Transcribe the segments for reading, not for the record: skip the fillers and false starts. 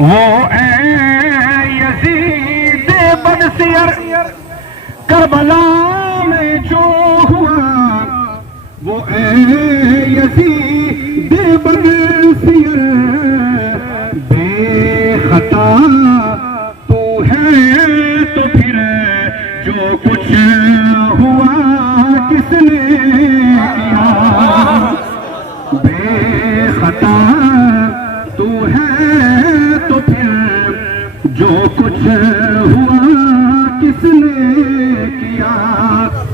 وہ اے یزید بدسیر کربلا میں جو ہوا، وہ اے یزید بدسیر بے خطا تو ہے تو پھر جو کچھ ہوا کس نے کیا، بے خطا تو ہے تو پھر جو کچھ ہوا کس نے کیا،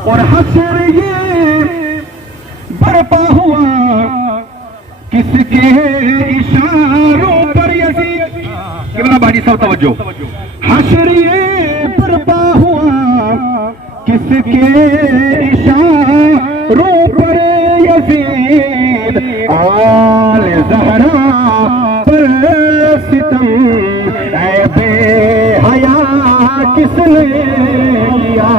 اور حشر یہ برپا ہوا کس کے اشاروں پر یزید، کتنا باجی صاحب توجہ، حشر یہ برپا ہوا کس کے اشاروں پر یزید، آل زہرا پر ستم اے بے حیا کس نے کیا۔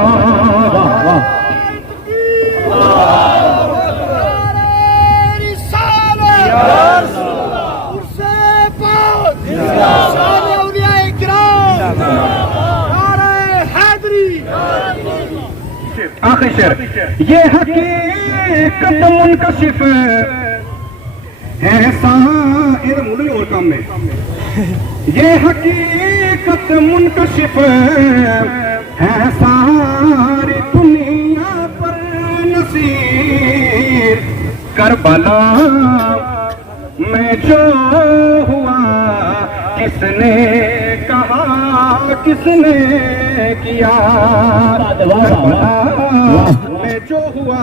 آخری شعر، یہ حقیقت منکشف ہے سائر ملک اور کام میں، یہ حقیقت منکشف ہے ساری دنیا پر نصیر، کربلا میں جو ہوا کس نے کہا کس نے کیا، کربلا میں جو ہوا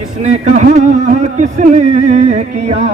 کس نے کہا کس نے کیا۔